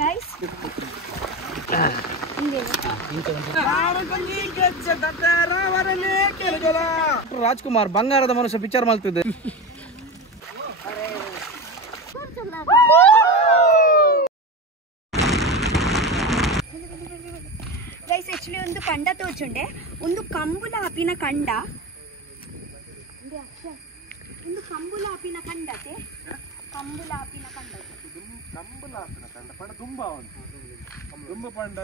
Guys Rajkumar ಬಂಗಾರದ ಮನುಷ್ಯ picture ಮಾಡ್ತಿದ್ದೆ. ಗೈಸ್ ಆಕ್ಚುಲಿ ಒಂದು ಕಂಡ ತೋಚುಂಡೆ, ಒಂದು ಕಂಬುಲ ಆಪಿನ ಕಂಡ, ಒಂದು ಕಂಬುಲ ಆಪಿನ ಕಂಡತೆ, ಕಂಬುಲ ಆಪಿನ ಕಂಡ ಪಂಡ ತುಂಬ ತುಂಬ ಪಂಡ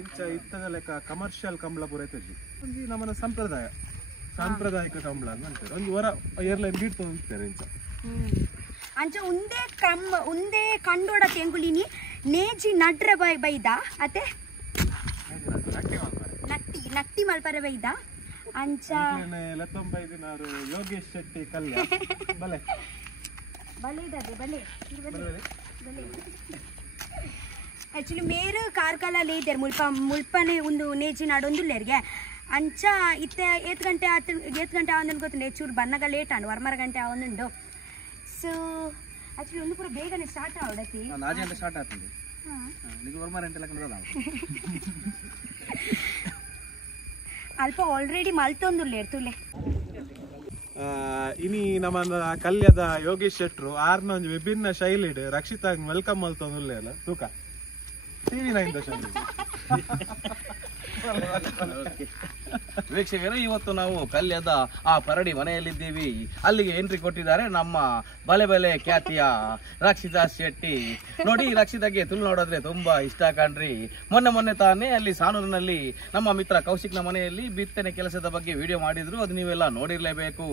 ಇಂಚ ಇತ್ತದ ಲೆಕ್ಕ ಕಮರ್ಷಿಯಲ್ ಕಂಬಳ ಪೂರ ಐತಜ್ಜಿ ಒಂಜಿ ನಮ್ಮನ ಸಾಂಪ್ರದಾಯಿಕ ಕಂಬಳ ಅಂತ ಅಂತಾರೆ. ಒಂದು ವರ ಏರ್ಲೈನ್ ಗೀಟ್ ತೊಂದಿರ್ತಾರೆ ಇಂಚ ಅಂಚ ಉಂದೇ ಕಂಡೋಡ ತೆಂಗುಲಿನಿ ನೇಜಿ ನಡ್ರ ಬೈದ ಅತೆ ನಟ್ಟಿ ಮಲ್ಪರೆ ಬೈದ ಅಂಚ 95 ಯೋಗೇಶ್ ಶೆಟ್ಟಿ ಕಲ್ಯ ಬಲೆ ಆಕ್ಚುಲಿ ಮೇರು ಕಾರ್ಕಲ ಲೇದರ್ ಮುಲ್ಪನೆ ಒಂದು ನೇಜಿ ನಾಡೊಂದುಲ್ಲೇರಿಗೆ ಅಂಚ ಇತ್ತೆ 7 ಗಂಟೆ ಆವೊಂದು ಗೊತ್ತುಂಡೆ ಚೂರು ಬನ್ನಗ ಲೇಟ್ ಆಂಡು ವರ್ಮರ ಗಂಟೆ ಆವೊಂದುಂಡು. ಸೊ ಆಕ್ಚುಲಿ ಒಂದು ಪೂರ ಬೇಗನೆ ಸ್ಟಾರ್ಟ್ ಆವಡತಿ ಸ್ಟಾರ್ಟ್ ಆಗ್ತದೆ ಅಲ್ಪ ಆಲ್ರೆಡಿ ಮಲ್ತೊಂದುಲ್ಲೇರ್ ತುಲೆ ಇನಿ ನಮ್ಮ ಕಲ್ಯದ ಯೋಗೇಶ್ ಶೆಟ್ರು ಆರ್ನ ಒಂದು ವಿಭಿನ್ನ ಶೈಲಿಡ್ ರಕ್ಷಿತಾ ವೆಲ್ಕಮ್ ಮಲ್ತೊಂದುಲ್ಲೆ ಅಲ್ಲ ತೂಕ TV9 ವೀಕ್ಷಕರು, ಇವತ್ತು ನಾವು ಕಲ್ಯದ ಆ ಪರಡಿ ಮನೆಯಲ್ಲಿದ್ದೀವಿ. ಅಲ್ಲಿಗೆ ಎಂಟ್ರಿ ಕೊಟ್ಟಿದ್ದಾರೆ ನಮ್ಮ ಬಲೆ ಖ್ಯಾತಿಯ ರಕ್ಷಿತಾ ಶೆಟ್ಟಿ. ನೋಡಿ, ರಕ್ಷಿತಾಗೆ ನೋಡೋದ್ರೆ ತುಂಬಾ ಇಷ್ಟ ಕಾಣ್ರಿ. ಮೊನ್ನೆ ತಾನೇ ಅಲ್ಲಿ ಸಾನೂರಿನಲ್ಲಿ ನಮ್ಮ ಮಿತ್ರ ಕೌಶಿಕ್ನ ಮನೆಯಲ್ಲಿ ಬಿತ್ತನೆ ಕೆಲಸದ ಬಗ್ಗೆ ವಿಡಿಯೋ ಮಾಡಿದ್ರು, ಅದು ನೀವೆಲ್ಲ ನೋಡಿರ್ಲೇಬೇಕು.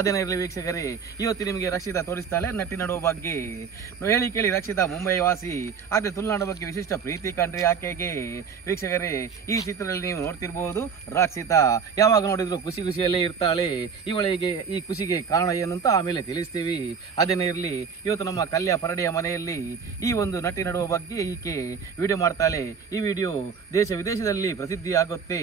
ಅದೇನೇ ಇರಲಿ ವೀಕ್ಷಕರೇ, ಇವತ್ತು ನಿಮಗೆ ರಕ್ಷಿತಾ ತೋರಿಸ್ತಾಳೆ ನಟ್ಟಿ ನಡುವ ಬಗ್ಗೆ. ಹೇಳಿ ಕೇಳಿ, ರಕ್ಷಿತಾ ಮುಂಬೈ ವಾಸಿ, ಆದ್ರೆ ತುಳುನಾಡು ಬಗ್ಗೆ ವಿಶಿಷ್ಟ ಪ್ರೀತಿ ಕಾಣ್ರಿ ಆಕೆಗೆ. ವೀಕ್ಷಕರೇ, ಈ ಚಿತ್ರದಲ್ಲಿ ನೀವು ನೋಡ್ತಿರ್ಬೋದು, ರಕ್ಷಿತಾ ಯಾವಾಗ ನೋಡಿದ್ರು ಖುಷಿಯಲ್ಲೇ ಇರ್ತಾಳೆ. ಇವಳಿಗೆ ಈ ಖುಷಿಗೆ ಕಾರಣ ಏನು ಅಂತ ಆಮೇಲೆ ತಿಳಿಸ್ತೀವಿ. ಅದೇನೇ ಇರಲಿ, ಇವತ್ತು ನಮ್ಮ ಕಲ್ಯ ಪರಡಿಯ ಮನೆಯಲ್ಲಿ ಈ ಒಂದು ನಟಿ ನಡುವ ಬಗ್ಗೆ ಈಕೆ ವಿಡಿಯೋ ಮಾಡ್ತಾಳೆ. ಈ ವಿಡಿಯೋ ದೇಶ ವಿದೇಶದಲ್ಲಿ ಪ್ರಸಿದ್ಧಿ ಆಗುತ್ತೆ.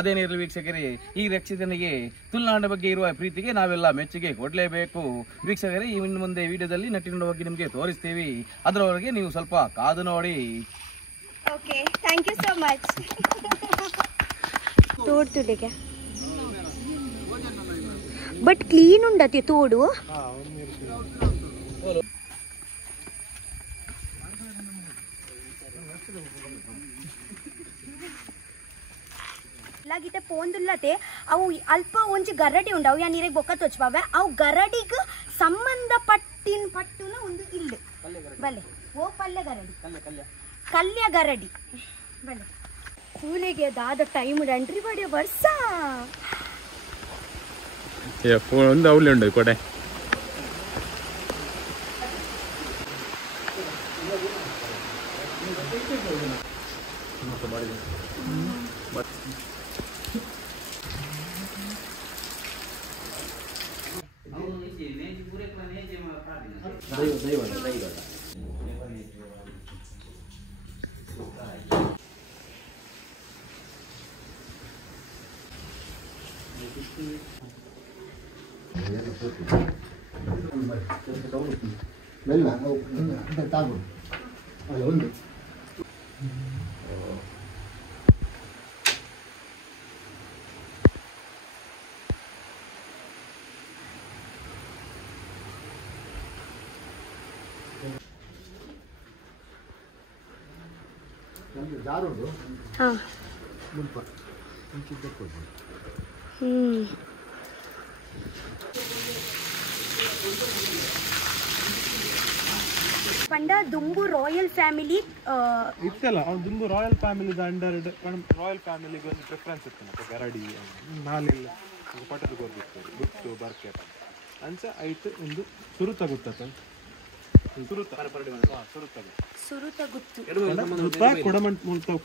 ಅದೇನೇ ಇರಲಿ ವೀಕ್ಷಕರೇ, ಈ ರಕ್ಷಿತನಿಗೆ ತುಳುನಾಡಿನ ಬಗ್ಗೆ ಇರುವ ಪ್ರೀತಿಗೆ ನಾವೆಲ್ಲ ಮೆಚ್ಚುಗೆ ಕೊಡಲೇಬೇಕು. ವೀಕ್ಷಕರೇ, ಇನ್ನು ಮುಂದೆ ವಿಡಿಯೋದಲ್ಲಿ ನಟಿ ನಡುವ ಬಗ್ಗೆ ನಿಮಗೆ ತೋರಿಸ್ತೀವಿ. ಅದರವರೆಗೆ ನೀವು ಸ್ವಲ್ಪ ಕಾದು ನೋಡಿ. Okay, thank you so much. ತೋಡ್ ತುಡಿಗೆ ಬಟ್ ಕ್ಲೀನ್ ಉಂಡತಿ ತೋಡು. ಲಾಗಿತೆ ಪೋಂದುಲ್ಲತೆ ಅವು ಅಲ್ಪ ಒಂಜಿ ಗರಡಿ ಉಂಡು, ಅವು ಯಾ ನೀರಿಗೆ ಬೊಕ್ಕ ತೋಚ್ಪಾವೆ. ಅವು ಗರಡಿಗೆ ಸಂಬಂಧಪಟ್ಟಿನ ಪಟ್ಟುನ ಒಂದು ಇಲ್ಲು ಬಲೆ ಓ ಪಲ್ಯ ಗರಡಿ ಕಲ್ಯ ಗರಡಿ ಬಲೆ ಕೂಲಿಗೆ ದಾದ ಟೈಮ್ ರಂಡ್ರಿ ಬಡಿ ವರ್ಷ ಒಂದು ಅವಳಿ ಉಂಡು ಕೊಡೆ ಪಂಡ ದುಂಬು ರಾಯಲ್ ಫ್ಯಾಮಿಲಿ ಇತ್ತಲ್ಲ, ದುಂಬು ರಾಯಲ್ ಫ್ಯಾಮಿಲಿ ಅಂಡರ್ ರಾಯಲ್ ಫ್ಯಾಮಿಲಿಗೆ ಒಂದು ಪ್ರಿಫರೆನ್ಸ್ ಇತ್ತು. ಗರಡಿ ನಾಲೆಲ್ಲ ಪಟದ ಗುತ್ತು ಬರ್ಕೆ ಅಂಚ ಐತೆ ಒಂದು ಸುರುತ ಗುತ್ತ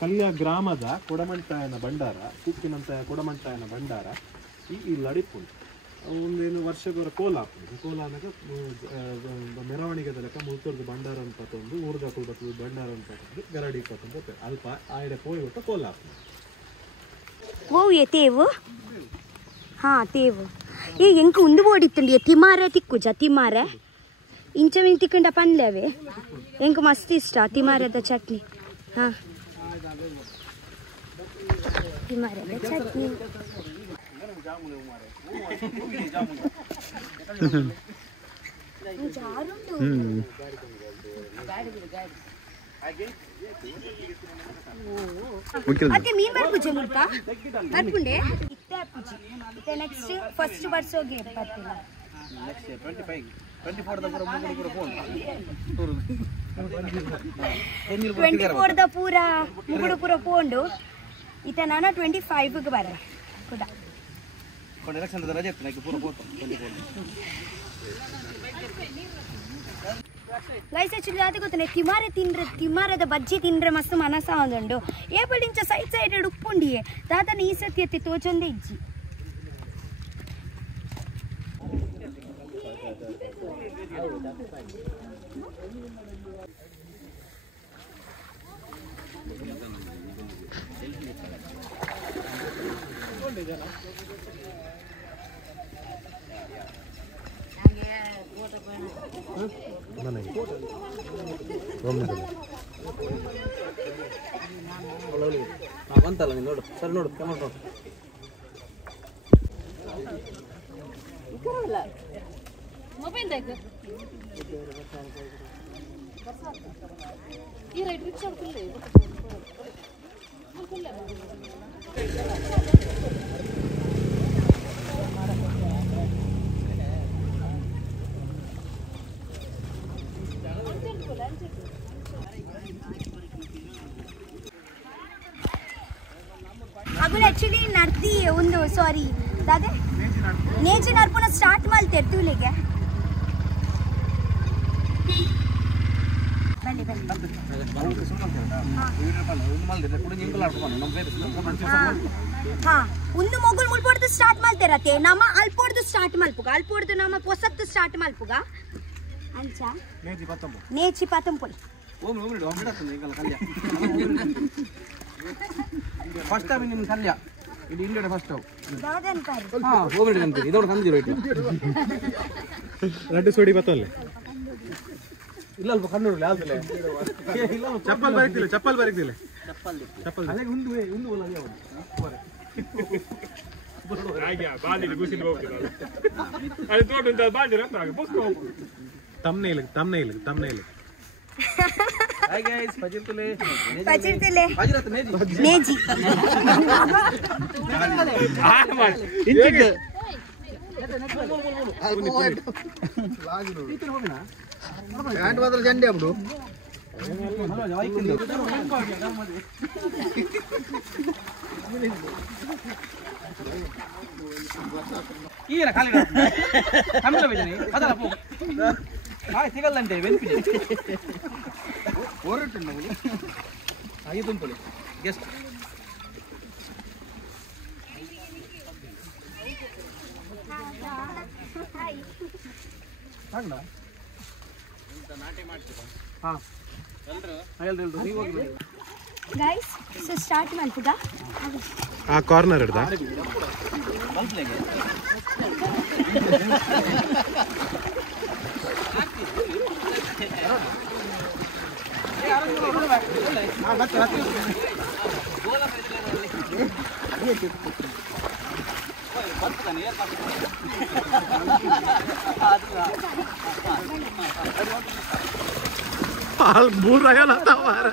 ಕಲ್ಯ ಗ್ರಾಮದ ಕೊಡಮಂಟಾಯನ ಭಂಡಾರ ಕುಕ್ಕಿನಂತ ಕೊಡಮಂಟಾಯನ ಭಂಡಾರ ಈ ಲಡಿಪುಂಡು ಒಂದೇನು ವರ್ಷಗೋರ ಕೋಲ ಹಾಕುದು. ಕೋಲ ಅನ್ನೋದು ಮೆರವಣಿಗೆ ಲೆಕ್ಕ ಮುಲ್ತೋರ್ದು ಭಂಡಾರ ಅಂತ ಒಂದು ಊರ್ದ ಕುಲ್ಬತ್ತು ಭಂಡಾರ ಅಂತ ಗರಡಿ ಕೊಟ್ಟು ಅಲ್ಪ ಆಯ್ಡೆ ಪೋಯಿ ಬಿಟ್ಟು ಕೋಲ ಹಾಕುದು. ಓ ತೇವು ಹಾ ತೇವು ಈ ಎಂಕ ಉಂದು ಓಡಿತ್ತಂಡಿ ತಿಮಾರೆ ತಿಕ್ಕುಜ ತಿಮಾರೆ ಇಂಚ ಮಿಂಗ್ ತಿಕ್ಕಂಡ ಪನ್ಲೆ ಅವೆ ಎಂಕ್ ಮಸ್ತ್ ಇಷ್ಟ ತಿಮಾರದ ಚಟ್ನಿ. ಹಾಂ ತಿಮಾರದ ಚಟ್ನಿ. ಅತ್ತೆ ಮೀನ್ ಬರ್ಪುಜೆ ಮುಲ್ಕ ಬರ್ಪುಂಡೆ ಇತ್ತೆ ಅಪ್ಪುಜಿ ಇತ್ತೆ ನೆಕ್ಸ್ಟ್ ಫಸ್ಟ್ ಬರ್ಸೋಗೆ ಬರ್ತಿಲ್ಲ. ನೆಕ್ಸ್ಟ್ 25 24 ದ ಪೂರ ಮುಗುಡು ಪೂರ ಫೋನ್ 24 ದ ಪೂರ ಮುಗುಡು ಪೂರ ಪೋಂಡು ಇತ್ತೆ ನಾನ 25 ಗೆ ಬರ್ರೆ ಕೂಡ ಕೊಡ ಎಲೆಕ್ಷನ್ ದ ರಜೆ ಇತ್ತು ಪೂರ ಫೋಟೋ 24. ಗೈಸ್ ಆಕ್ಚುಲಿ ಅದು ಗೊತ್ತನೆ ತಿಮಾರೆ ತಿಂದ್ರೆ ತಿಮಾರದ ಬಜ್ಜಿ ತಿಂದ್ರೆ ಮಸ್ತ್ ಮನಸ ಒಂದುಂಡು ಏಪಡಿಂಚ ಸೈಡ್ ಸೈಡ್ ಉಪ್ಪುಂಡಿಯೇ ದಾದನ ಈ ಸತಿ ಎತ್ತಿ ತೋಚೊಂದೆ ಇಜ್ಜಿ. ಬಂತಲ್ಲ ನೀನು ನೋಡು ಸರ್ ನೋಡು ಕಮೆಂಟ್ ನೋಡು. ಅಗುಲು ಆಕ್ಚುಲಿ ನಡ್ತಿ ಒಂದು ಸಾರಿ ದಾದೆ ನೇಜಿ ನರ್ಪುನ ಸ್ಟಾರ್ಟ್ ಮಾಡ್ತೇವೆ ತೂಲಿಗೆ ಹಾ ಒಂದು ಮೊಗುಲ್ ಮುಲ್ಪೊಡ್ದು ಸ್ಟಾರ್ಟ್ ಮಾಡ್ತೇರತ್ತೆ ನಮ್ಮ ಅಲ್ಪೊಡ್ದು ಸ್ಟಾರ್ಟ್ ಮಲ್ಪುಗ ಅಲ್ಪೊಡ್ದು ನಮ್ಮ ಪೊಸತ್ತು ಸ್ಟಾರ್ಟ್ ಮಲ್ಪುಗ ಅಂಚ ನೇಚಿ ಪತಂಪುಲ್ ಫಸ್ಟ್ ಟೈಮ್ ನಿಮ್ ಕಲ್ಯ ಇದು ಇಂಡಿಯಾ ಫಸ್ಟ್ ದಾದನ್ ಪಾರಿ ಹಾ ಹೋಗ್ಬಿಡಿ ಅಂತ ಇದೋಡ ತಂದಿರೋ ಇದು ಲಡ್ಡು ಸೋಡಿ ಬತ್ತಲ್ಲ ಇಲ್ಲ ಅಲ್ಪ ಕಣ್ಣುರ್ಲಿ ಆಲ್ತಲೆ ಇಲ್ಲ ಚಪ್ಪಲ್ ಬರಕ್ತಿಲ್ಲ ಚಪ್ಪಲ್ ಬರಕ್ತಿಲ್ಲ ಚಪ್ಪಲ್ ಅದೇ ಉಂಡು ಉಂಡು ಒಲ್ಲ ಯಾವುದು ಹಾಗೆ ಬಾಲಿಗೆ ಗುಸಿನ ಹೋಗ್ತಿಲ್ಲ ಅದು ತೋಟ ಬಾಜಿರ ಅಂತ ಹಾಗೆ ಬಸ್ಕೊ ತಮ್ಮನೇಲಿ ಹಾಯ್ ಗೈಸ್ ಫಜಿರ್ತುಲೆ ಫಜಿರತ್ ನೇಜಿ ಇಂಚಿಗೆ ಪ್ಯಾಂಟ್ ಮಾತ್ರ ಜಂಡೆ ಅಬ್ಡು ಈರ ಖಾಲಿ ಕಮ್ಮಲ ಬೇಜನಿ ಅದಲ್ಲ ಪೋ ಹಾಯ್ ಸಿಗಲ್ಲಂತೆ ಬೆನ್ಪಿಡಿ ಹೊರಟು ನಾವು ಹಾಗೆ ತುಂಪಲಿ ಗೆಸ್ಟ್ ಹಾಗಣ ಹಾ ಎಲ್ರು ನೀವು ಹೋಗಿ ಗೈಸ್ ಸೊ ಸ್ಟಾರ್ಟ್ ಮಾಡ್ತುಗ ಆ ಕಾರ್ನರ್ ಇಡ್ದ ಬಲ್ಪ್ಲೆಗೆ ಹಾಲ್ ಬೂರಾಗಲ್ಲ ತವಾರ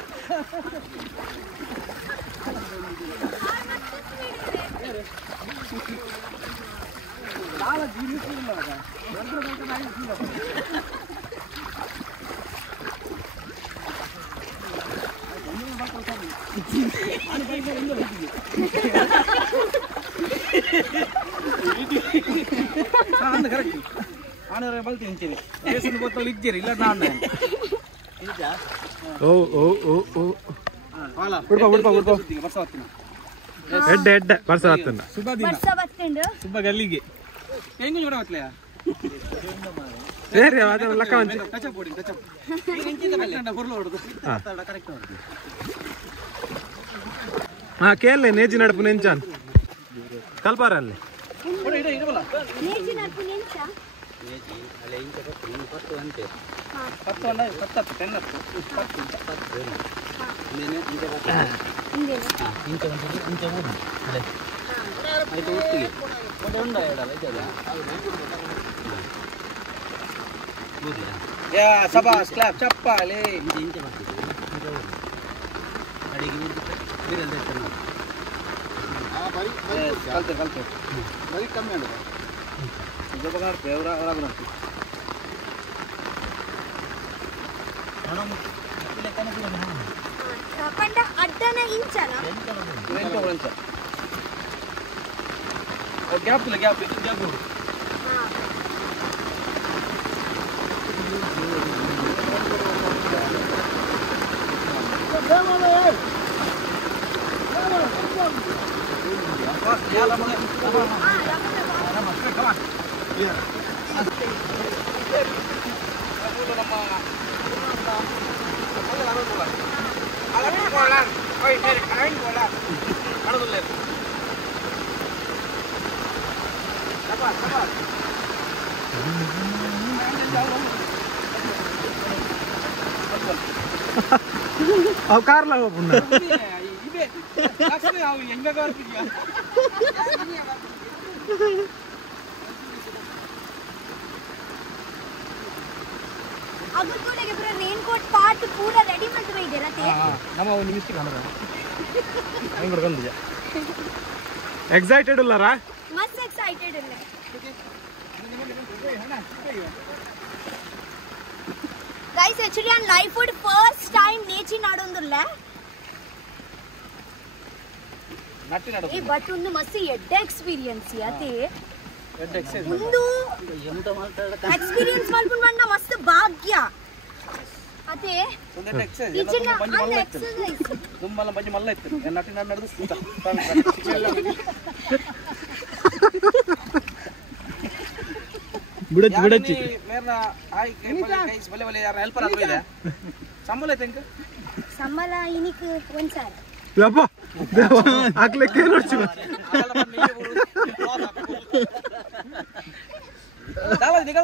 ಕರೆಕ್ಟ್ ಆನರ ಬಲ್ತೀನಿ ಇಂಚೇನೆ ಬೇಸನ್ ಗೊತ್ತಲ್ಲಿ ಇದ್ದೀರಿ ಇಲ್ಲ ನಾನು ಓ ಓ ಓ ಓ ಹಾಲ ಉಡ್ಪ ವರ್ಷ ಹೊತ್ತಿನ ಎಡ್ಡ ವರ್ಷ ಆತನ ಶುಭ ದಿನ ವರ್ಷ ಬತ್ಕೊಂಡು ಶುಭ ಗಲ್ಲಿಗೆ ಹೆಂಗು ಜೋಡ ಹೊತ್ಲೆಯ ಸೇರಿ ಅದರ ಲೆಕ್ಕ ಮಂಚಿ ಟಚಪ್ ಕೊಡಿ ಟಚಪ್ ಇಂಚಿಂದ ಕಟ್ಟಂಡ ಬರಲು ಹೊಡೆದು ಕರೆಕ್ಟ್ ಹೊಡೆದು ಹಾ ಕೇಳಲೆ ನೇಜಿ ನಡಪು ನೆಂಚಾನ್ ಕಲ್ಪಾರ ಅಲ್ಲಿ ಇಡ ಇಡಬಲ್ಲ ನೇಜಿ ನರ್ಪು ನೆಂಚ ಸಬಾಸ್ ಕ್ಲಾಪ್ ಚಪ್ಪಾಳೆ ಕಲ್ತೆ ಬರೀ ಕಮ್ಮಿ ಉಂಟು ಪಂಡ ಅಡ್ಡನ ಇಂಚನ ಗ್ಯಾಪ್ ಇಲ್ಲ ಗ್ಯಾಪ್ ಅವು ಕಾರ್ಲ ಹೋಗ್ಬಿಡ ಅಗಲ್ಕೋಟೆಗೆ ಪೂರ ರೇನ್ ಕೋಟ್ ಪಾರ್ಟ್ ಪೂರ ರೆಡಿ ಮಾಡ್ತಾ ಇದ್ದೀರಾ ನಮ್ಮ ಒಂದು ನಿಮಿಷ ಎಕ್ಸೈಟೆಡ್ ಇಲ್ಲರಾ ಮಸ್ತ್ ಎಕ್ಸೈಟೆಡ್ ಇಲ್ಲ guys actually on life food first time ನೇಚಿ ನಾಡೊಂದುಲ್ಲ ಈ ಬಟ್ ಒಂದು ಮಸ್ತ್ ಎಡ್ಡ ಎಕ್ಸ್ಪೀರಿಯನ್ಸ್ ಅದೇ ಒಂದು ಎಕ್ಸ್ಪೀರಿಯನ್ಸ್ ಮಾಡ್ಕೊಂಡು ಬಂದ ಮಸ್ತ್ ಭಾಗ್ಯ ಅದೇ ಈಚಿನ ಒಂದು ಎಕ್ಸರ್ಸೈಸ್ ತುಂಬಾ ಬಂಜಿ ಮಲ್ಲ ಇತ್ತು ನಟಿ ನಡೆದು ಬಿಡಚ್ಚಿ ಮೇರ್ನ ಆಯ್ ಗೈಸ್ ಬಲೆ ಬಲೆ ಯಾರ ಹೆಲ್ಪರ್ ಆದ್ರೂ ಇದೆ ಸಂಬಳ ಐತೆ ಇಂಕ ಸಂಬಳ ಇನಿಕ್ ಒಂದ್ಸಾರ ಯಪ್ಪ ಹಾಕ್ಲಿಕ್ಕೆ ನೋಡ್ಸಿ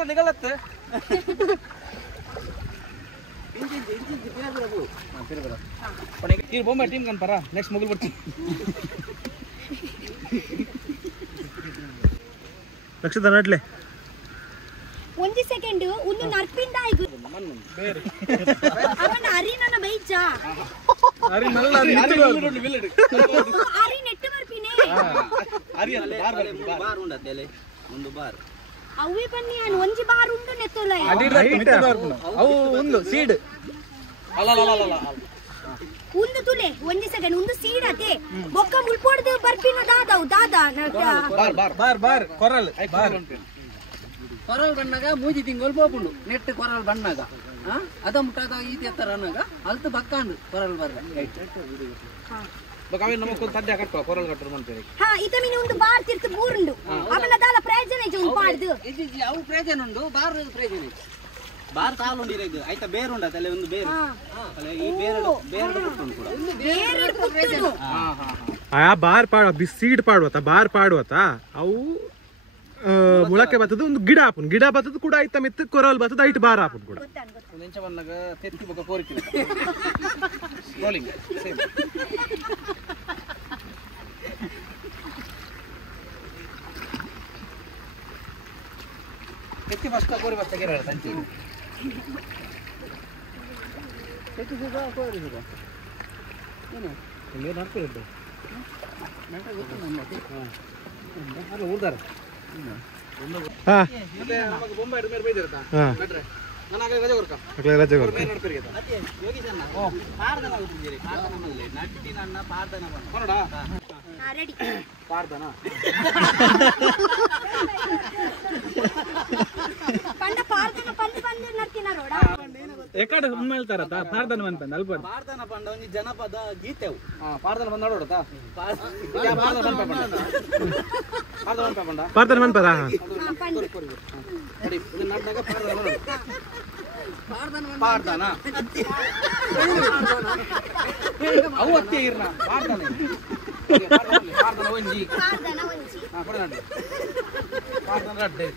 ನಿಗಲತ್ತೆ ಬೊಂಬೆ ಟೀಮ್ ಕನ್ಪರ ನೆಕ್ಸ್ಟ್ ಮುಗಿಲ್ ಬರ್ತೀನಿ ಲಕ್ಷದ ನಟ್ಲೆ ಒಂದು ಸೆಕೆಂಡ್ ಒಂದು ನರ್ಪಿಂದ ಆಯ್ತು ಅವನ ಅರಿನ ಬೈಜ ಅರಿ ನಲ್ಲ ಅರಿ ನೆಟ್ಟು ಬರ್ಪಿನೇ ಒಂದು ಬಾರ್ ಅವೇ ಬನ್ನಿ ನಾನು ಒಂಜಿ ಬಾರ್ ಉಂಡು ನೆತ್ತೋಲ ಅವು ಒಂದು ಸೀಡ್ ಒಂದು ತುಲೆ ಒಂದು ಸೆಕೆಂಡ್ ಒಂದು ಸೀಡ್ ಅತೆ ಬೊಕ್ಕ ಮುಳ್ಪೊಡ್ದು ಬರ್ಪಿನ ದಾದವು ದಾದ ಬಾರ್ ಕೊರಲ್ ಕೊರಲ್ ಬಣ್ಣಗ ಮೂಜಿ ತಿಂಗಳು ಪೋಪುಂಡು ನೆಟ್ ಕೊರಲ್ ಬಣ್ಣಗ ಅದ ಮುಟ್ಟಾದ ಈತಿ ಎತ್ತರ ಅನ್ನಗ ಅಲ್ತು ಬಕ್ಕಾಂಡು ಕೊರಲ್ ಬರ್ರ ಅವೇ ನಮಗೊಂದು ಸದ್ಯ ಕಟ್ಟುವ ಕೊರಲ್ ಕಟ್ಟರು ಮಾಡ್ತೇವೆ ಹಾ ಇತ ಮೀನು ಒಂದು ಬಾರ್ ತಿರ್ತು ಬೂರುಂಡು ಅವನ ದಾಲ ಪ್ರಯೋಜನ ಐತೆ ಒಂದು ಪಾಡ್ದು ಇಜ್ಜಿ ಅವು ಪ್ರಯೋಜನ ಉಂಡು ಬಾರ್ ಪ್ರಯೋಜನ ಐತೆ ಬಾರ್ ತಾಲುಂಡಿರೆಗ್ ಆಯ್ತಾ ಬೇರುಂಡ ತಲೆ ಒಂದು ಬೇರು ಈ ಬೇರು ಕೊಟ್ಟುಂಡು ಕೂಡ ಬೇರೆಡ್ ಪುಟ್ಟುನು ಆ ಬಾರ್ ಪಾಡ ಸೀಡ್ ಪಾಡುವತ್ತ ಬಾರ್ ಪಾಡುವತ್ತ ಅವು ಮುಳಕ್ಕೆ ಬರ್ತದ ಒಂದು ಗಿಡ ಬರ್ತದ ಕೂಡ ಆಯ್ತಾ ಮೆತ್ತ ಕೊರಲ್ ಬರ್ತದ ಐಟ್ ಬಾರ್ ಹಾಪುದು ಕೂಡ ಒಂದು ಇಂಚ ಬಂದಾಗ ತೆತ್ತಿ ಬೊಕ್ಕ ಕೋರಿಕೆ ರೋಲಿಂಗ್ ಸೇಮ್ ತೆತ್ತಿ ಫಸ್ಟ್ ಕೋರಿ ಬಸ್ತ ಗೆರ ತಂಚಿ ತೆತ್ತು ಸಿಗ ಕೋರಿ ಸಿಗ ಏನು ಇಲ್ಲಿ ನಡ್ಕೊಳ್ಳಿ ನಂಟ ಗೊತ್ತು ನಮ್ಮದು ಅಲ್ಲ ಊರ್ದಾರ ಹಾ ಮತ್ತೆ ನಮಗೆ ಬೊಂಬೆ ಹಿಡಿದ ಮೇಲೆ ಬೈದಿರತ್ತಾ ಕಟ್ರೆ ನನಗೆ ರಜೆ ಕೊರ್ಕ ರಜೆ ಕೊಡ್ಕ ಮೇಲೆ ನಡ್ಕರಿ ಅದೇ ಯೋಗೀಶಣ್ಣ ಪಾರ್ದನ ಗೊತ್ತಿದ್ದೀರಿ ಪಾರ್ದನಲ್ಲೇ ನಟ್ಟಿ ನನ್ನ ಪಾರ್ದನ ಬಂದ ಕನ್ನಡ ರೆಡಿ ಪಾರ್ದನ ಪಂಡ ಪಾರ್ದನ ಪಂದು ಬಂದು ನರ್ತಿನ ರೋಡ ಎಕಡೆ ಸುಮ್ಮನೆ ಹೇಳ್ತಾರತ್ತ ಪಾರ್ದನ ಅಂತ ಅಲ್ಪ ಪಾರ್ದನ ಪಂಡ ಒಂದು ಜನಪದ ಗೀತೆವು ಪಾರ್ದನ ಬಂದು ನೋಡೋಡತಾ ಪಾರ್ದನ ಮನ್ಪದ ನೋಡಿ ಇದು ನಾಟಕ ಪಾರ್ದನ ನೋಡು ಪಾರ್ದನ ಅವು ಅತ್ತೆ ಇರ್ನ ಪಾರ್ದನ ಪಾರ್ದನ ಒಂಜಿ ಪಾರ್ದನ ಒಂಜಿ ಪಾರ್ದನ ಪಾರ್ದನ ರಡ್ಡೆ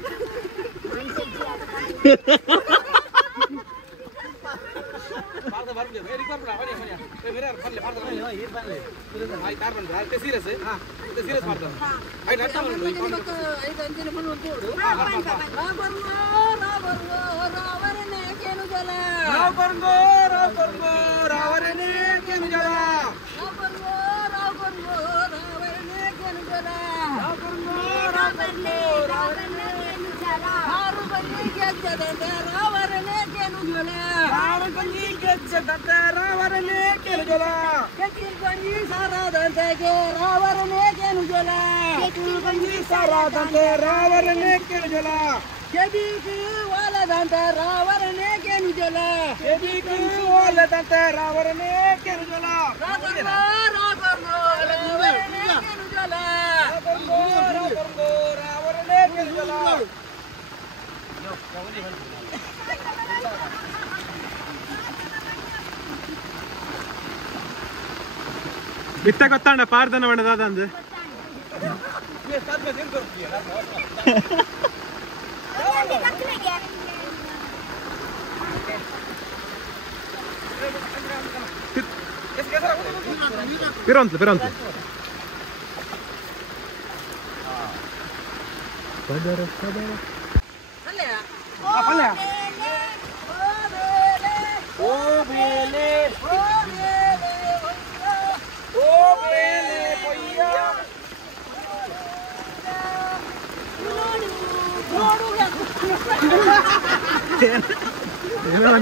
ಇತ್ತ ಗೊತ್ತಾಂಡ ಪಾರ್ದನ ಬಣ್ಣದ ಅಂದು ಪಿರೋಂತ್ಲು ಪಿರೋಂತ್ಲು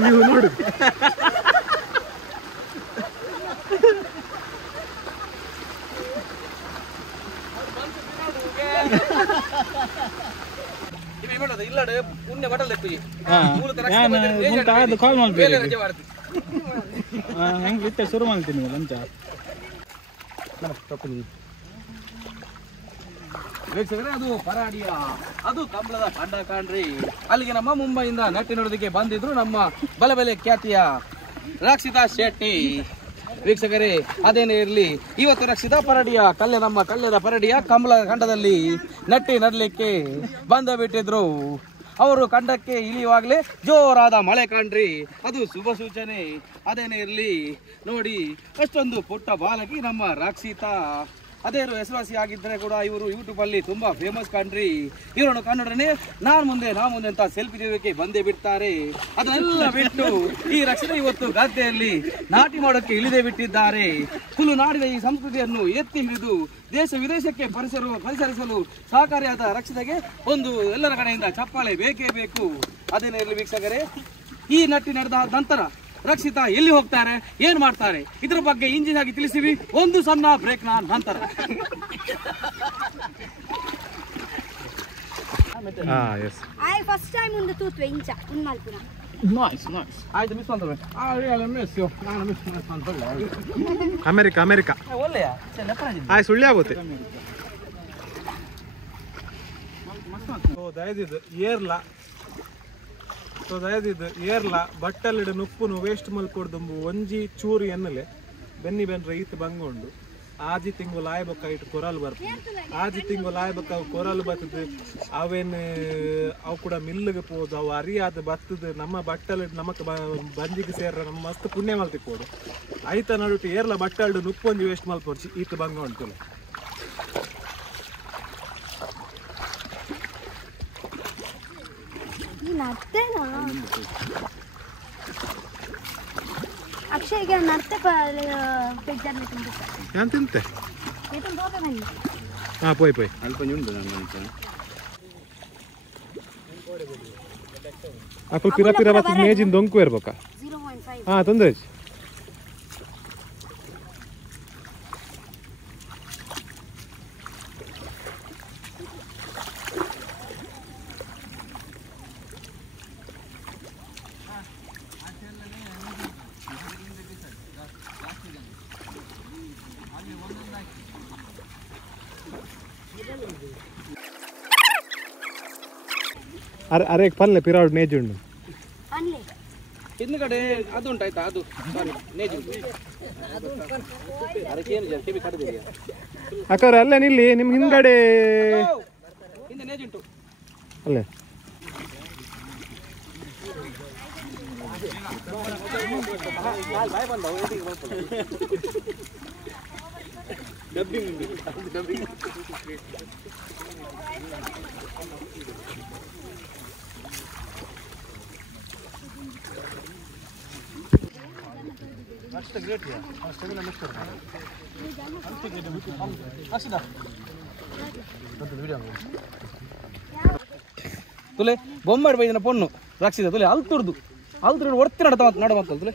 ನೀವು ನೋಡು ಇಲ್ಲಡೆ ಪುಣ್ಯ ಬಡಲ್ ಎಪ್ಪಿ ಕಾಲ್ ಮಾಡ್ಬೇಕು ಹೆಂಗೆ ಇತ್ತ ಶುರು ಮಾಡ್ತೀನಿ ಲಂಚ ವೀಕ್ಷಕರೇ, ಅದು ಪರಾಡಿಯ ಅದು ಕಂಬಳದ ಕಂಡ ಕಾಣ್ರಿ. ಅಲ್ಲಿಗೆ ನಮ್ಮ ಮುಂಬೈಯಿಂದ ನಟಿ ನೋಡೋದಕ್ಕೆ ಬಂದಿದ್ರು ನಮ್ಮ ಬಲೆ ಖ್ಯಾತಿಯ ರಕ್ಷಿತಾ ಶೆಟ್ಟಿ. ವೀಕ್ಷಕರೇ, ಅದೇನೇ ಇರಲಿ, ಇವತ್ತು ರಕ್ಷಿತಾ ಪರಡಿಯ ನಮ್ಮ ಕಲ್ಯದ ಪರಡಿಯ ಕಂಬಳ ಖಂಡದಲ್ಲಿ ನಟಿ ನಡ್ಲಿಕ್ಕೆ ಬಂದು ಬಿಟ್ಟಿದ್ರು. ಅವರು ಖಂಡಕ್ಕೆ ಇಳಿಯುವಾಗಲೇ ಜೋರಾದ ಮಳೆ ಕಾಣ್ರಿ, ಅದು ಶುಭ ಸೂಚನೆ. ಅದೇನೇ ಇರಲಿ ನೋಡಿ, ಅಷ್ಟೊಂದು ಪುಟ್ಟ ಬಾಲಕಿ ನಮ್ಮ ರಕ್ಷಿತಾ. ಅದೇ ಹೆಸರುವಾಸಿ ಆಗಿದ್ದರೆ ಕೂಡ ಇವರು ಯೂಟ್ಯೂಬ್ ಅಲ್ಲಿ ತುಂಬಾ ಫೇಮಸ್ ಕಾಣ್ರಿ. ಇವರನ್ನು ಕನ್ನಡನೇ ನಾ ಮುಂದೆ ಅಂತ ಸೆಲ್ಫಿ ತೆಗೆಯೋಕೆ ಬಂದೇ ಬಿಡ್ತಾರೆ. ಅದನ್ನೆಲ್ಲ ಬಿಟ್ಟು ಈ ರಕ್ಷಣೆ ಇವತ್ತು ಗದ್ದೆಯಲ್ಲಿ ನಾಟಿ ಮಾಡೋಕ್ಕೆ ಇಳಿದೇ ಬಿಟ್ಟಿದ್ದಾರೆ. ತುಳುನಾಡಿನ ಈ ಸಂಸ್ಕೃತಿಯನ್ನು ಎತ್ತಿ ಹಿಡಿದು ದೇಶ ವಿದೇಶಕ್ಕೆ ಪರಿಸರಿಸಲು ಸಹಕಾರಿಯಾದ ರಕ್ಷಣೆಗೆ ಒಂದು ಎಲ್ಲರ ಕಡೆಯಿಂದ ಚಪ್ಪಾಳೆ ಬೇಕೇ ಬೇಕು. ಅದೇನೇ ಇರಲಿ ವೀಕ್ಷಕರೇ, ಈ ನಟಿ ನಡೆದ ನಂತರ ರಕ್ಷಿತಾ ಎಲ್ಲಿ ಹೋಗ್ತಾರೆ, ಏನ್ ಮಾಡ್ತಾರೆ, ಇದರ ಬಗ್ಗೆ ಇಂಜಿನ್ ಆಗಿ ತಿಳಿಸಿವಿ ಒಂದು ಸಣ್ಣ ಬ್ರೇಕ್ ನಂತರ. ಫಸ್ಟ್ ಟೈಮ್ ಒಂದು ತೂತ್ವೆ ಇಂಚ ಉನ್ಮಾಲ್ಪುರ ಆಯ್ತು ಮಿಸ್ ಅಮೆರಿಕ ಅಮೆರಿಕ ಒಳ್ಳೆಯ ಆಯ್ ಸುಳ್ಳಿ ಆಗುತ್ತೆ ದಯದಿದ್ದು ಏರ್ಲ ಬಟ್ಟಲಿಡ ನುಪ್ಪುನು ವೇಸ್ಟ್ ಮಲ್ಕೊಡ್ದು ಒಂಜಿ ಚೂರು ಎನ್ನಲೆ ಬೆನ್ನಿ ಬೆನ್ರೆ ಈತ ಬಂಗೊಂಡು ಆಜಿ ತಿಂಗಳು ಆಯ್ಬಕ್ಕ ಇಟ್ಟು ಕೊರಲು ಬರ್ತದೆ. ಆಜಿ ತಿಂಗಳು ಆಯ್ಬಕ್ಕ ಅವು ಕೊರಲು ಬರ್ತದೆ. ಅವೇನು ಅವು ಕೂಡ ಮಿಲ್ಲಿಗೆ ಹೋದು ಅವು ಅರಿಯಾದ ಬರ್ತದೆ. ನಮ್ಮ ಬಟ್ಟಲಿಡ್ ನಮಕ್ ಬಂಜಿಗೆ ಸೇರ ನಮ್ಮ ಮಸ್ತ್ ಪುಣ್ಯ ಮಲ್ತಿಕ್ಕೋಡು ಆಯ್ತ ನಡುಟು ಏರ್ಲ ಬಟ್ಟಲ್ಡು ನುಪ್ಪೊಂಜಿ ವೇಸ್ಟ್ ಮಲ್ಕೊಡ್ಸಿ ಈತ ಬಂಗೊಂಡು ಅಕ್ಷಯ್ಗೆ ನರ್ತೆ ನಾನು ತಿಂತೆ ಹಾಂ ಪೋಯ್ ಅಲ್ಪ ಉಂಟು ಅಪ್ಪ ಪಿರ ಬರ್ತದೆ ಮೇಜಿನ ದೊಂಕು ಇರ್ಬೇಕಾ? ಹಾಂ ತೊಂದರೆ ಅರೆ ಪಲ್ಲೆ ಪಿರಾಡ್ ನೇಜುಂಡು ಹಿಂದ್ ಕಡೆ ಅದು ಉಂಟಾಯ್ತಾ? ಅದು ಸಾರಿ ನೇಜು ಅಕ್ಕವ್ರೆ ಅಲ್ಲೇ ನಿಲ್ಲಿ ನಿಮ್ಮ ಹಿಂದ್ಗಡೆ ಹಿಂದೆ ನೇಜುಂಟು ಅಲ್ಲೇ ತುಲೆ ಬೊಂಬಾಡಿ ಬೈದಿನ ಪೊಣ್ಣು ರಕ್ಷಿತ ತುಲೆ ಅಲ್ತುರ್ದು ಒರ್ತಿ ನಡಮತ್ತಲ್ಲ ತುಲೆ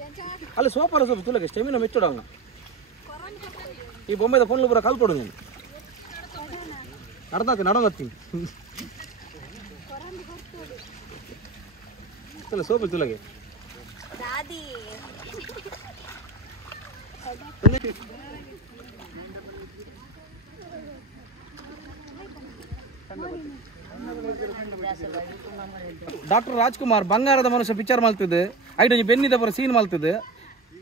ಅಲ್ಲಿ ಸೋಪಾರ ಸೋಪು ತುಲೆಗೆ ಸ್ಟೆಮಿನ ಮೆಚ್ಚೋಡ ಅವನ ಈ ಬೊಂಬೆದ ಪೊಣ್ಣು ಪೂರ ಕಲ್ಪೊಡು ನೀನು ನಡಮತ್ತೀನಿ ತುಲೆ ಸೋಪು ತುಲೆಗೆ ಡಾಕ್ಟರ್ ರಾಜ್ಕುಮಾರ್ ಬಂಗಾರದ ಮನುಷ್ಯ ಪಿಕ್ಚರ್ ಮಲ್ತಿದ್ದು ಐದು ಬೆನ್ನಿದ ಬರೋ ಸೀನ್ ಮಲ್ತಿದ್ದು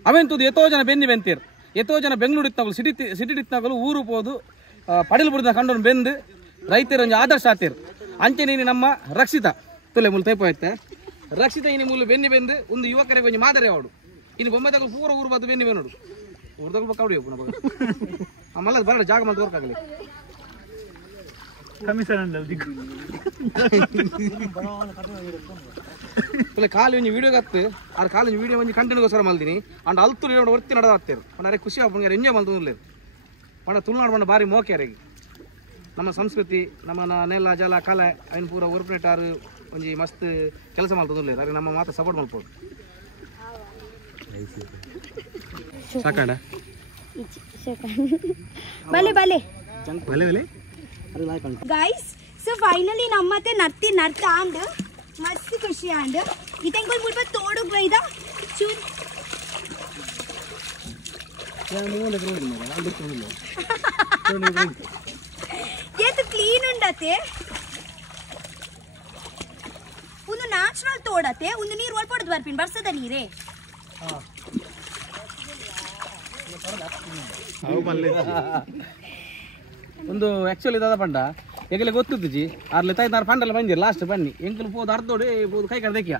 ಅವೆಂತದ್ದು ಎತೋ ಜನ ಬೆನ್ನಿ ಬೆಂತೀರ್ ಎತೋ ಜನ ಬೆಂಗಳೂರು ಇತ್ತಾಗಲು ಸಿಟಿ ಇತ್ತಾಗಲು ಊರು ಹೋದು ಪಡಿಲು ಬಿಡಿದ ಕಂಡು ಬೆಂದು ರೈತರ ಒಂದು ಆದರ್ಶ ಆತೀರ್ ಅಂಚೆ ನೀನು ನಮ್ಮ ರಕ್ಷಿತ ತುಲೆ ಮುಲ್ ತೈಪ ಐತೆ ರಕ್ಷಿತ ಇನಿ ಮುಲ್ಲು ಬೆನ್ನಿ ಬೆಂದು ಒಂದು ಯುವಕರಿಗೆ ಒಂದು ಮಾದರಿ ಅವಡು ಇನ್ನು ಬೊಮ್ಮೆ ತಗಲು ಪೂರ ಊರು ಬದ್ದು ಬೆನ್ನಿ ಬೆನ್ನೋಡು ಊರು ತಗಲು ಪಕ್ಕ ಹೊಡಿ ಮಲ್ಲ ಬರಲ್ಲ ಜಾಗ ಮಲ್ತು ವರ್ಕಾಗಲಿ ಕಾಲು ಒಂಜಿ ವಿಡಿಯೋ ಕತ್ತು ಆ ಕಾಲು ಒಂಜಿ ವಿಡಿಯೋ ಒಂಜಿ ಕಂಟೆಂಟ್ಗೋಸ್ಕರ ಮಲ್ದಿನಿ ಅಂಡ್ ಅಲ್ತು ಒರ್ತಿ ನಡದಾಗ್ತೇರು ಅರೆ ಖುಷಿ ಆಗ್ಬೋದು ಎಂಜಾಯ್ ಮಲ್ತುಲೇರು ಪಂಡ ತುಳುನಾಡು ಪಂಡ ಭಾರಿ ಮೋಕೆ ಅರೆಗೆ ನಮ್ಮ ಸಂಸ್ಕೃತಿ ನಮ್ಮ ನೆಲ ಜಲ ಕಲೆ ಅಯ್ನ ಪೂರ ಒರ್ಪಿನೆಟ್ಟಾರು ಒಂಜಿ ಮಸ್ತ್ ಕೆಲಸ ಮಲ್ತುಲೇರು ಅರೆ ನಮ್ಮ ಮಾತ್ರ ಸಪೋರ್ಟ್ ಮಲ್ಪೋದು ಸಾಕಾಡ ಬಲೆ ಬಲೆ ಬಲೆ ಬಲೆ ಗೈಸ್ ಸೊ ಫೈನಲಿ ನಮ್ಮತ್ತೆ ನರ್ತಿ ಆಂಡ್ ಮಸ್ತ್ ಖುಷಿ ಆಂಡ್ ಇತೆಂಕೊಲ್ ಮುಲ್ಪ ತೋಡುಗ್ ಬೈದ ಚೂ ಏತು ಕ್ಲೀನ್ ಉಂಡತೆ ಒಂದು ನ್ಯಾಚುರಲ್ ತೋಡತೆ ಒಂದು ನೀರು ಒಳ್ಪಡ್ದು ಬರ್ಪಿನ್ ಬರ್ಸದ ನೀರೇ ಒಂದು ಆ್ಯಕ್ಚುಲಿ ದಾದ ಪಂಡ ಎಗಲೆ ಗೊತ್ತಿದ್ದುಜಿ ಅರ್ಲಿ ತಾಯ್ತಾರ ಪಂಡಲ್ಲ ಬಂದಿರ ಲಾಸ್ಟ್ ಬನ್ನಿ ಎಂಕಲು ಪೋದು ಅರ್ಧೋಡಿ ಪೋದು ಕೈ ಕಡ್ದೆಕ್ಕಿಯ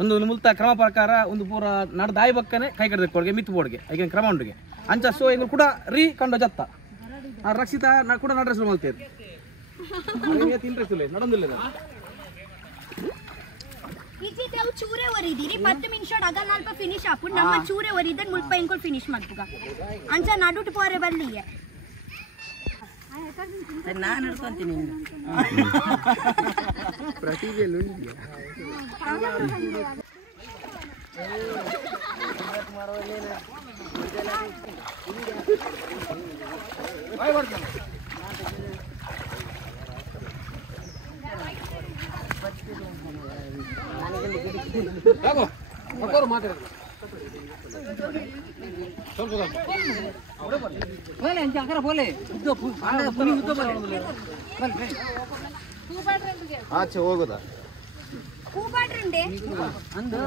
ಒಂದು ಮುಲ್ತ ಕ್ರಮ ಪ್ರಕಾರ ಒಂದು ಪೂರ ನಡ್ದು ಆಯ್ ಬಕ್ಕನೆ ಕೈ ಕಡ್ದೆಕ್ಕೋಡ್ಗೆ ಮಿತ್ತು ಬೋಡ್ಗೆ ಈಗ ಕ್ರಮ ಉಂಡಿಗೆ ಅಂಚ ಸೊ ಎಂಗಲು ಕೂಡ ರೀ ಕಂಡು ಜತ್ತ ಆ ರಕ್ಷಿತ ಕೂಡ ನಡ್ರೆಸ್ಲು ಮಲ್ತೇರು ಇಂಟ್ರೆಸ್ಟ್ ಇಲ್ಲ ನಡೊಂದಿಲ್ಲ ಇಜಿತೆವು ಚೂರೆ ಒರಿದಿರಿ 10 ನಿಮಿಷ ಅಗಲ್ ನಾಲ್ಪ ಫಿನಿಶ್ ಆಪು ನಮ್ಮ ಚೂರೆ ಒರಿದನ್ ಮುಲ್ಪ ಎಂಕೊಲ್ ಫಿನಿಶ್ ಮಾಡ್ತುಗ ಅಂಚ ನಡುಟ್ ಪೋರೆ ಬಲ್ಲಿಗೆ ನಾನು ಹಿಡ್ಕೊಂತೀನಿ ಪ್ರತಿಭೆಯಲ್ಲಿ ಆಚೆ ಹೋಗುದಾ ಹೂಪಾಡ್ರಂಡೆ ಅಂದು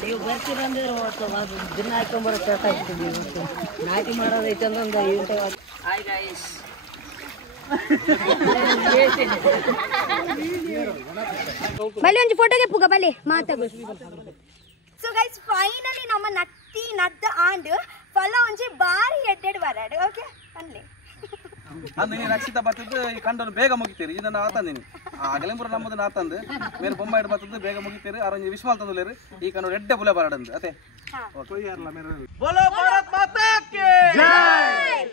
ನೀವು ಬರ್ತೀರಂದ್ರೆ ದಿನ ಹಾಕೊಂಡ್ಬರೋ ಸಾಕಾಗ್ತದೆ ನಾಟಿ ಮಾಡೋದೈತೆ ಅಂದೊಂದು ಹಾಯ್ ಗಾಯ್ಸ್ ಬಲೆ ಒಂಜಿ ಫೋಟೋಗೆ ಪುಗ ಬಲೆ ಮಾತಾಗು ಸೊ ಗೈಸ್ ಫೈನಲಿ ನಮ್ಮ ನಡ್ದ ಆಂಡ್ ಫಲ ಒಂಜಿ ಬಾರಿ ಎಡ್ಡೆಡ್ ಬರಾಡು ಓಕೆ ಅನ್ಲಿ ಅಂದು ನೀನು ರಕ್ಷಿತ ಬರ್ತದ್ದು ಈ ಕಂಡನ್ನು ಬೇಗ ಮುಗಿತೀರಿ ಇದನ್ನು ಆತಂದಿನಿ ಆಗಲೆಂಬುರ ನಮ್ಮದನ್ನ ಆತಂದು ಬೇರೆ ಬೊಮ್ಮ ಇಡ್ ಬರ್ತದ್ದು ಬೇಗ ಮುಗಿತೀರಿ ಅರೊಂಜಿ ವಿಶ್ವಾಲ್ ತಂದುಲೇರು ಈ ಕಂಡು ಎಡ್ಡೆ ಬುಲೆ ಬರಾಡಂದು ಅತೆ ಬೋಲೋ ಭಾರತ್ ಮಾತಾ ಕಿ ಜೈ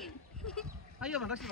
ಅಯ್ಯೋ ರಕ್ಷಿತ